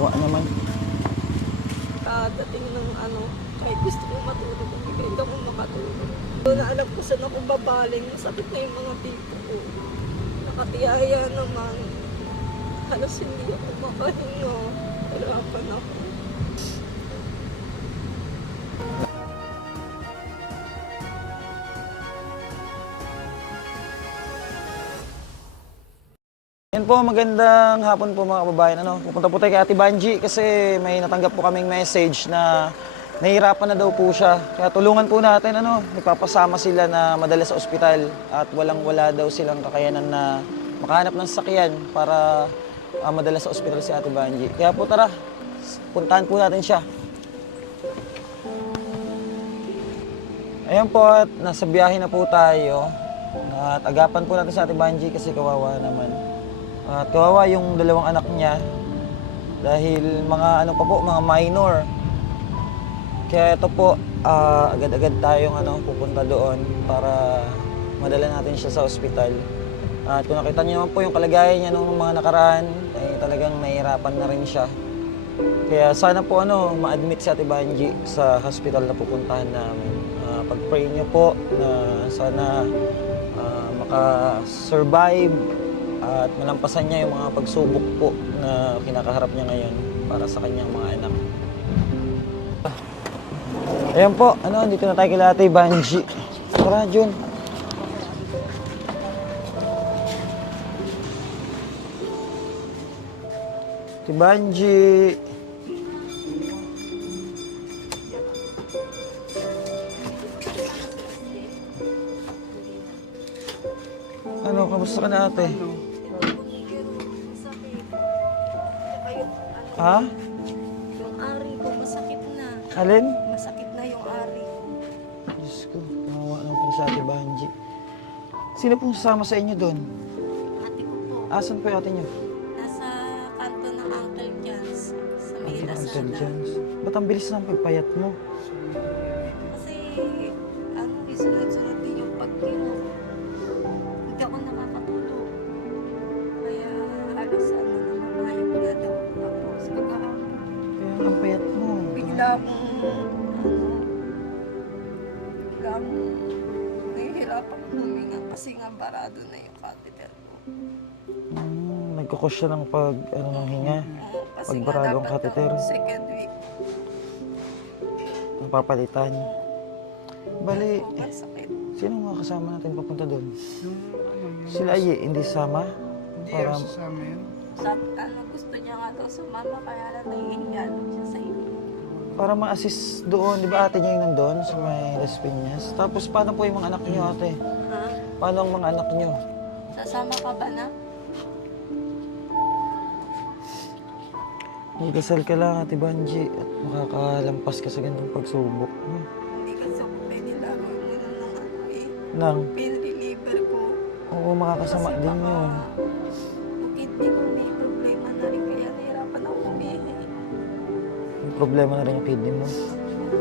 Kawa naman. Dating ng kahit gusto kong matulog, hindi ako makatulog. Doon na alam ko saan ako babaling, masakit na yung mga dito ko. Nakatiyaya naman. Halos hindi ako makahinga. Hirapan ako. Yan po, magandang hapon po mga kababayan. Pupunta po tayo kay Ate Banji kasi may natanggap po kaming message na nahihirapan na daw po siya. Kaya tulungan po natin, ipapasama sila na madala sa ospital at walang-wala daw silang kakayanan na makahanap ng sasakyan para madala sa ospital si Ate Banji. Kaya po tara, puntahan po natin siya. Ayan po at nasa biyahe na po tayo. At agapan po natin si Ate Banji kasi kawawa naman. At kawawa yung dalawang anak niya dahil mga mga minor. Kaya ito po, agad-agad tayong pupunta doon para madala natin siya sa ospital. At kung nakita niyo naman po yung kalagayan niya nung mga nakaraan, ay talagang nahihirapan na rin siya. Kaya sana po ma-admit si Ate Banji sa hospital na pupuntahan namin. Pag-pray niyo po na sana maka-survive at malampasan niya yung mga pagsubok po na kinakaharap niya ngayon para sa kanyang mga anak. Ayan po, dito na tayo kay Ate Banji. Tara, Jun. Ate Banji. Kamusta ka na, ate? Ha? Yung ari ko, masakit na. Alin? Masakit na yung ari. Diyos ko, kawawa naman po sa Ate Banji. Sino pong sasama sa inyo doon? Ate ko po. Asan po yung ate niyo? Nasa kanto ng Uncle John's. Sa may Uncle Lazada. John's. Ba't ang bilis ng pagpayat mo? Kasi, sunod-sunod din yung pagkino. Hindi ako nakakatulog. Kaya, halos hayop na daw ako sa pagkakamo. Kaya ang payat mo. Bigla akong, nahihirapang huminga kasi nga barado na yung catheter ko. Nagkukos siya ng ng hinga. Kasi nga Pagbarado ang dapat catheter. second week. Napapalitan. Bali, Ang sakit. sino mga kasama natin papunta doon? Sila Ayi, hindi sama? Para Sasama yun. Gusto niya nga daw sumama kaya lang nahihiya daw siya sa inyo. para ma-assist doon, di ba ate niya yung nandun sa may Las Piñas? Tapos paano po yung mga anak niyo, ate? Ha? Paano ang mga anak niyo? Sasama ka ba na? Magdasal ka lang, Ate Banji, at makakalampas ka sa ganitong pagsubok. Hindi kasi ako pwede laro muna ng Nang, Pin-reliever ko. oo, makakasama Kasi din baka yun. yung kidney ko may problema na rin kaya nahirapan ako umihi. May problema na rin yung kidney mo.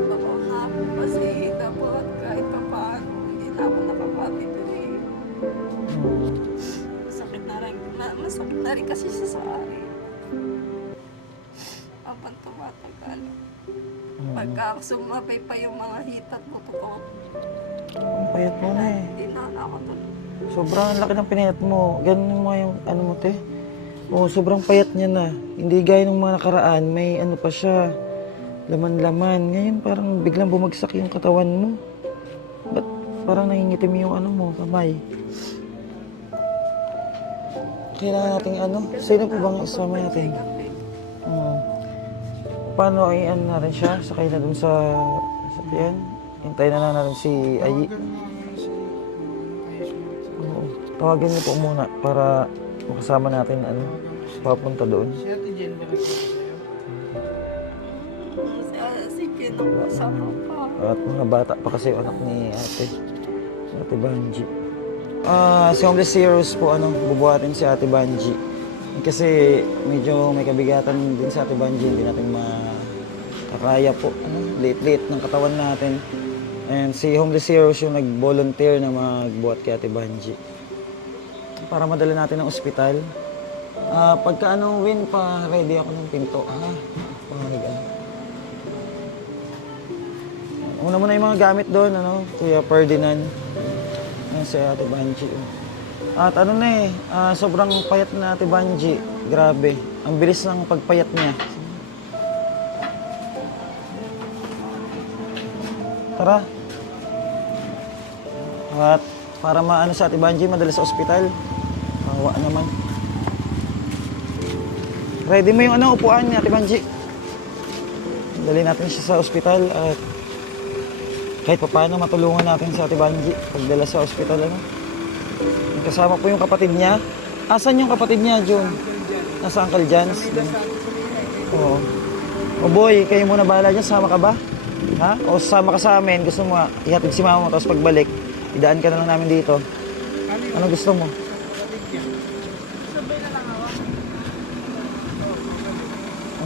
Baka nga po kasi dapat kahit pa paano hindi na ako nakapatituloy. Hmm. Masakit na rin kasi siya sa ari. Habang tumatagal. Pagka sumabay pa yung mga hitat mo ko, Ang payat mo na eh. hindi na nakakatulog. Sobrang laki ng pinayat mo. Ganun mo yung mo, te. Oo, sobrang payat niya na. Hindi gaya ng mga nakaraan, may pa siya. Laman-laman. Ngayon parang biglang bumagsak yung katawan mo. Ba't parang nangingitim yung mo, kamay? Kailangan natin sino po bang isama natin? Paano ay na rin siya? Sakay na dun sa sakyan? Hintayin na lang natin si Ayi. Oo. Tawagan niyo po muna para makasama natin papunta doon. Si Ate Jen ba Si Ken ang kasama pa. At mga bata pa kasi yung anak ni Ate Banji. Si Homeless Heroes po, bubuhatin si Ate Banji. Kasi medyo may kabigatan din sa Ate Banji, hindi natin makakaya po. Late-late ng katawan natin. And si Homeless Heroes yung nag-volunteer na magbuhat kay Ate Banji. Para madala natin ng ospital. Pagka ano, Win, pa-ready ako ng pinto, ha? Pangaligan. Una mo na yung mga gamit doon, ano, Kuya Ferdinand. Yan si Ate Banji. At ano na sobrang payat na Ate Banji. Grabe. Ang bilis ng pagpayat niya. Tara. At para maano sa Ate Banji, madala sa ospital. Kawa naman. Ready mo yung ano, upuan ni Ate Banji. Dali natin siya sa ospital at kahit pa paano matulungan natin sa Ate Banji pagdala sa ospital. Ano? Kasama po yung kapatid niya. Asan yung kapatid niya, Jun? Nasa Uncle John's? Oo. O boy, kayo muna bahala dyan. Sama ka ba? Ha? O sama ka sa amin. Gusto mo ihatid si mama mo tapos pagbalik, idaan ka na lang namin dito. Ano gusto mo?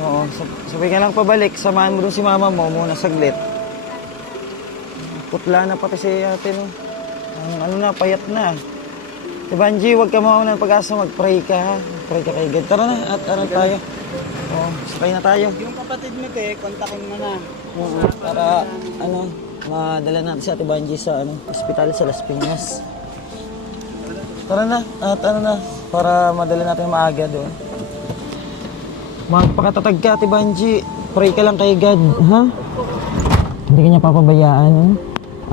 Oo, sabay ka lang pabalik. Samahan mo dun si mama mo muna saglit. Putla na pati si ate, no? Ano na, payat na. Si Banji, huwag ka mauna ng pag-asa, mag-pray ka, ha? Pray ka kay God. Tara na, at ano tayo? Oo, sakay na tayo. Yung kapatid mo, te, kontakin mo na. Oo, para, ano, madala natin si Ate Banji sa, ospital sa Las Piñas. Tara na, at ano na, para madala natin maaga doon. Magpakatatag ka, Ate Banji. Pray ka lang kay God, ha? Hindi ka niya papabayaan, eh.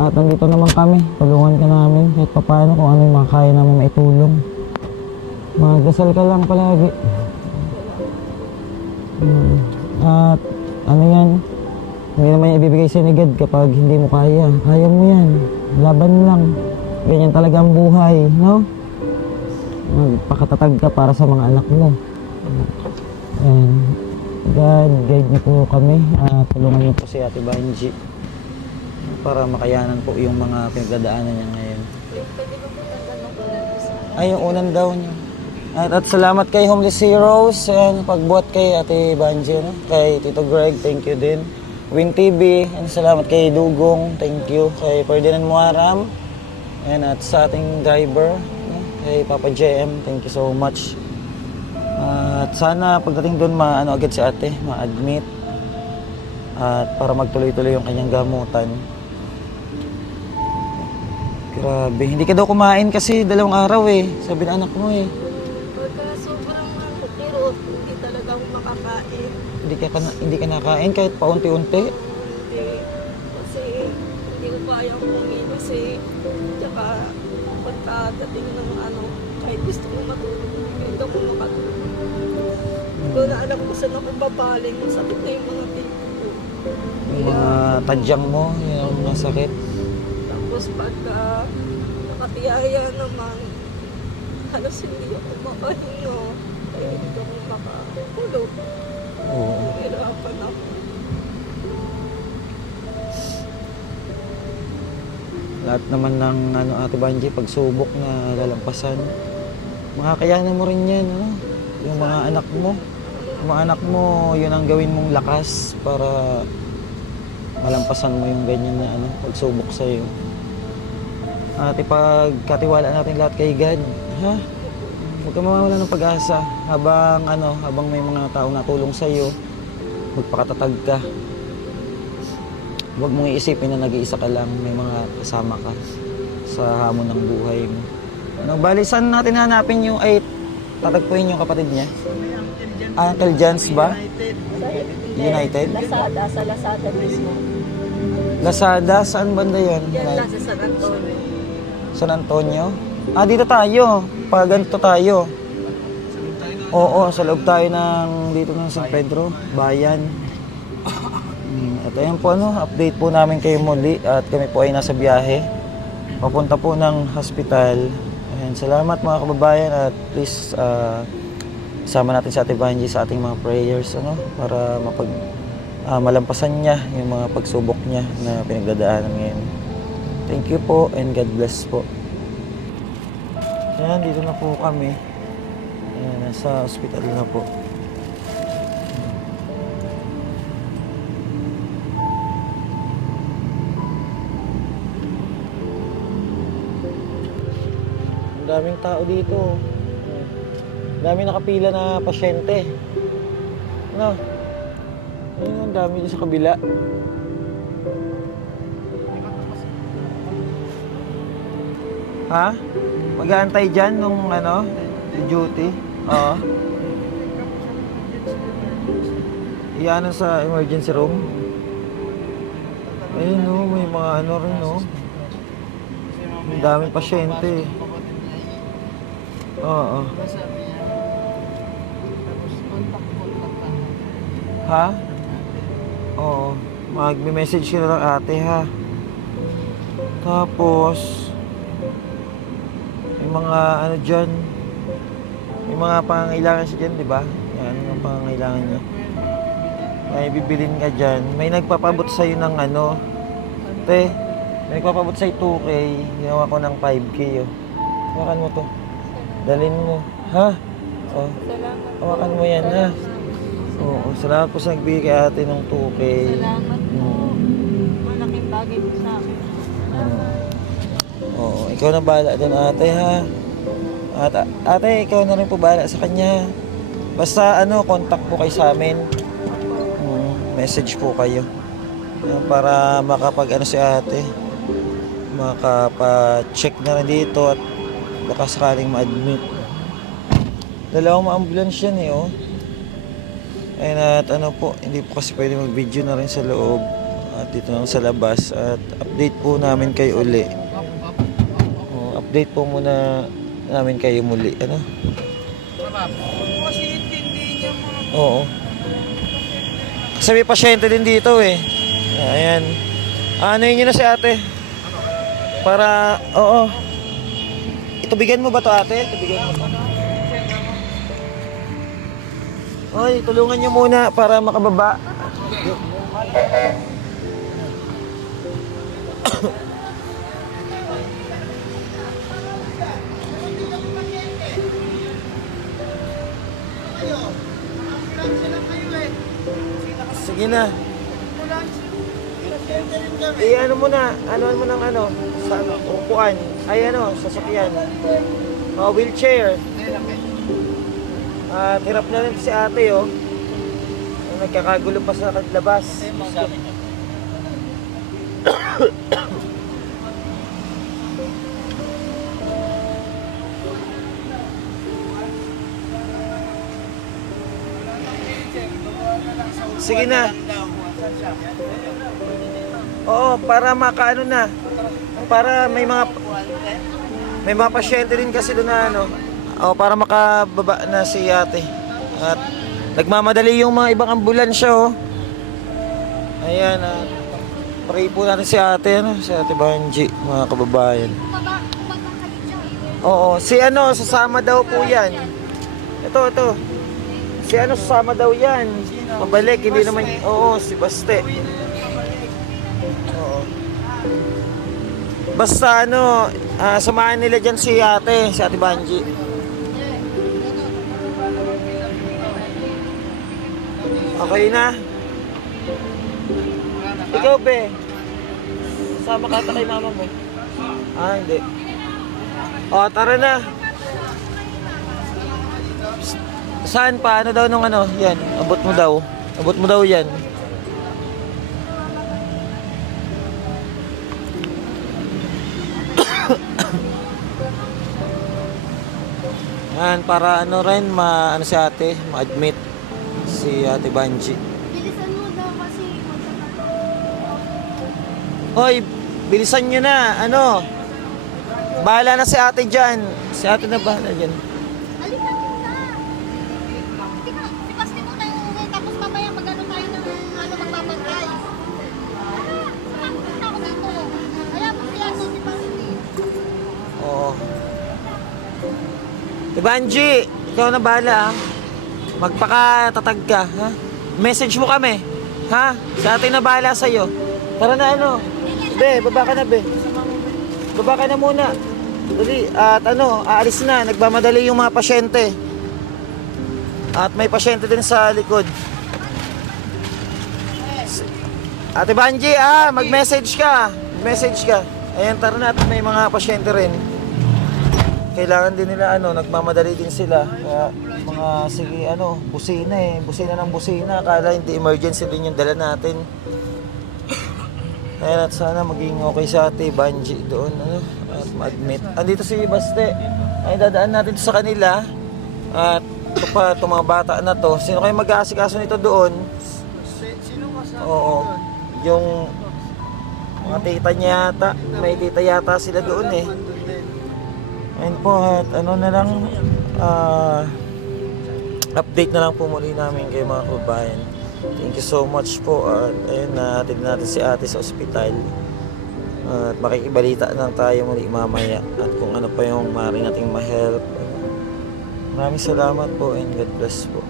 At nandito naman kami, tulungan ka namin kahit paano kung ano yung makakaya namin maitulong. Magdasal ka lang palagi. At ano yan, hindi naman ibibigay sa ni God kapag hindi mo kaya. Kaya mo yan, laban lang. Ganyan talaga ang buhay, no? Magpakatatag ka para sa mga anak mo. And God, guide niyo po kami. Tulungan niyo po si Ate Banji para makayanan po yung mga pinagdadaanan niya ngayon. Pwede ba po nagtanong ko lang sa Ay, yung unan daw niya. At salamat kay Homeless Heroes, and pagbuhat kay Ate Banji, no? Kay Tito Greg, thank you din. Win TV, and salamat kay Dugong, thank you. Kay Ferdinand Muaram, and at sa ating driver, no? Kay Papa JM, thank you so much. At sana pagdating doon, agad si ate, ma-admit. At para magtuloy-tuloy yung kanyang gamutan. Grabe, hindi ka daw kumain kasi 2 araw eh. Sabi ng anak mo eh. pagka sobrang kirot, hindi talaga ako makakain. Hindi ka nakain kahit paunti-unti. Hindi. Kasi hindi ko kayang kumilos eh. Tsaka pagkadating ng kahit gusto ko matulog, hindi ako makatulog. Hindi ko na alam kung saan ako babaling. Masakit na yung mga tito ko. Yung mga tadyang mo, yung mga sakit. Tapos pagka nakatiyaya naman, halos hindi ako makahinga. Kaya hindi ako makatulog. Oo. Nahirapan ako. Lahat naman ng Ate Banji, pagsubok na lalampasan. Makakayanan mo rin yan, ano? Yung mga anak mo. Yung mga anak mo, yun ang gawin mong lakas para malampasan mo yung ganyan na pagsubok sa'yo. At ipagkatiwala natin lahat kay God, ha? Huwag ka mawawala ng pag-asa habang may mga taong natulong sa'yo, magpakatatag ka. Huwag mong iisipin na nag-iisa ka lang, may mga kasama ka sa hamon ng buhay mo. Bali, saan natin hanapin tatagpuin yung kapatid niya? Uncle John's ba? United? Lazada, sa Lazada mismo. Lazada? Saan banda yun? Yan lang sa San Antonio. San Antonio? Dito tayo. Ganito tayo. Oo, sa loob tayo dito ng San Pedro, Bayan. At ayan po update po namin kayo muli at kami po ay nasa biyahe. Papunta po ng hospital. Ayan, salamat mga kababayan at please isama natin sa Ate Banji sa ating mga prayers para malampasan niya yung mga pagsubok niya na pinagdadaanan ngayon. Thank you po and God bless po. Ayan, dito na po kami. Ayan, nasa hospital na po. Ang daming tao dito. Dami nakapila na pasyente. Ano? Ayun, ang dami dyan sa kabila. Ha? Mag-aantay dyan nung ano, duty? Oo. Iyanan sa emergency room. Ayun no, may mga ano rin no. Ang daming pasyente. Oo. Ha? Oo. Magme-message ka na lang ate ha. Tapos may mga ano dyan. May mga pangangailangan siya dyan, di ba? Yan ang pangangailangan niya. May bibilin ka dyan. May nagpapabot sa'yo ng ano. Te, may nagpapabot sa'yo 2K. Ginawa ko ng 5K oh. Hawakan mo to. Dalhin mo. Ha? Oh. Salamat po. Hawakan mo yan ha. Oo, salamat po sa nagbigay kay ate ng 2K. Salamat po. Malaking bagay po sa akin. Oo, ikaw na bahala doon ate ha. At ate, ikaw na rin po bahala sa kanya. Basta ano, contact po kayo sa amin. Message po kayo. Para makapag ano si ate. Makapa-check na rin dito at baka sakaling ma-admit. Dalawang ma-ambulance yan eh oh. Ayun at ano po, hindi po kasi pwede mag-video na rin sa loob. At dito lang sa labas. At update po namin kayo uli. Update po muna namin kayo muli. Ano? Kasi hindi niya mga Oo. Kasi may pasyente din dito eh. Ayan. Anoyin nyo na si ate. Para, oo. Itubigan mo ba to ate? Itubigan mo to. Oy, tulungan nyo muna para makababa. Sige na. Ano mo na, ano mo ng ano, sa upuan. Ay ano, sasakyan. Wheelchair. Hirap na rin si ate oh. Nagkakagulo pa sa labas. Sige na. Oo, para makaano na. Para may mga pasyente din kasi doon na ano. O para makababa na si ate. At nagmamadali yung mga ibang ambulansya oh. Ayan pray po natin si ate ano, si ate Banji, mga kababayan. Oo, si ano sasama daw po yan. Ito. Si ano sasama daw yan. Pabalik, hindi naman, oo, si Baste. Oo. Basta ano, samahan nila dyan si ate Banji. Okay na? Ikaw, be. Sama ka ata kay mama mo. Hindi. O, tara na. Saan pa? Ano daw nung ano? Yan, abot mo daw. Abot mo daw yan. Yan, para ano rin, ano si ate, ma-admit si ate Banji. Bilisan mo daw kasi Hoy, bilisan nyo na, ano? Bahala na si ate dyan. Si ate na bahala dyan. halika muna. Tikas mo na yung uwi tapos mamaya mag-ano tayo ng magbabantay. Sumangkot na ako dito. Ayaw mo siya si Banji. Oo. Banji, ikaw na bahala ha. Magpakatatag ka, ha? Message mo kami, ha? Sa atin na bahala sa'yo. Tara na ano. Be, baba ka na be. Baba ka na muna. Dali, at ano, aalis na. Nagmamadali yung mga pasyente. At may pasyente din sa likod. Ate Banji, mag-message ka. Mag-message ka. Ayan, tara na at may mga pasyente rin. kailangan din nila nagmamadali din sila. Kaya mga sige busina ng busina, akala hindi emergency din yung dala natin. Ayan, at sana maging okay sa Ate Banji doon at ma-admit. Andito si Baste. Ay dadaan natin to sa kanila. At itong mga bata na to. Sino kayo mag-aasikaso nito doon? Sino kasama Oo. Yung mga tita niya yata. May tita yata sila doon eh. Ayun po, at na lang, update na lang po muli namin kayo mga kababayan. Thank you so much po. At ayun, natin natin si ate sa ospital. At makikibalita lang tayo muli mamaya. At kung ano pa yung maaari nating ma-help. Maraming salamat po and God bless po.